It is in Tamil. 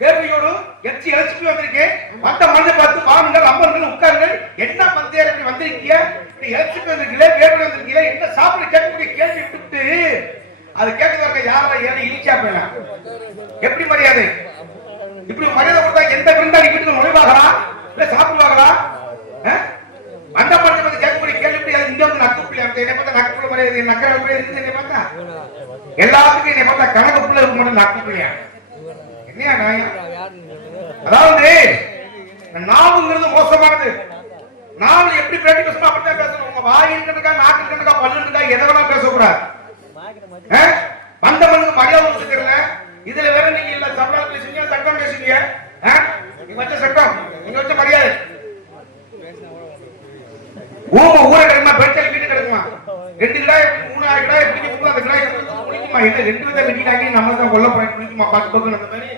கேள்வியோடு எச்சி எலச்சிட்டு வந்திருக்கேன் மத்த மனதை பார்த்து வாருங்கள் அம்மர்கள் உட்காருங்கள். என்ன பந்தேர் இப்படி வந்திருக்கீங்க? இப்படி எலச்சிட்டு வந்திருக்கீங்களே கேள்வி வந்திருக்கீங்களே என்ன சாப்பிட கேட்கக்கூடிய கேள்வி விட்டு அது கேட்கறதுக்கு யாரா ஏன் இழிச்சா போயிடலாம். எப்படி மரியாதை? இப்படி மரியாதை கொடுத்தா எந்த விருந்தாளி வீட்டுக்கு நுழைவாங்களா இல்ல சாப்பிடுவாங்களா அஹ்? வந்த மனிதன் வந்து கேட்கக்கூடிய கேள்வி இப்படி இங்க வந்து நக்கு பிள்ளை என்னை பார்த்தா நக்கு பிள்ளை மரியாதை நக்கர பிள்ளை என்னை பார்த்தா? எல்லாத்துக்கும் என்னை பார்த்தா கணக்கு பிள்ளை இருக்க மாட்டேன் நக்கு பிள்ளையா? அதாவது நாவுங்கிறது மோசமானது. நாவல் எப்படி பேட்டி பேசணும் அப்படித்தான் பேசணும். உங்க வாய் இருக்கா நாக்கு இருக்கா பல்லு இருக்கா எதை வேணா பேசக்கூடாது? வந்த மனுக்கு மரியாதை கொடுத்துக்கல இதுல வேற நீங்க இல்ல தமிழ் பேசுறீங்க சட்டம் பேசுறீங்க. ஆ? நீங்க வச்ச சட்டம் நீங்க வச்ச மரியாதை. ஊம ஊரை கிடக்குமா பெருச்சல் வீட்டு கிடக்குமா? ரெண்டு கிடாய் மூணாயிரம் கிடாய் பிடிக்க மூணாவது கிடாய் குளிக்குமா? இல்ல ரெண்டு வித வெட்டினாங்க நம்ம தான் கொல்ல போய் குளிக்குமா? பத்து பக்கம் அந்த மாதிரி.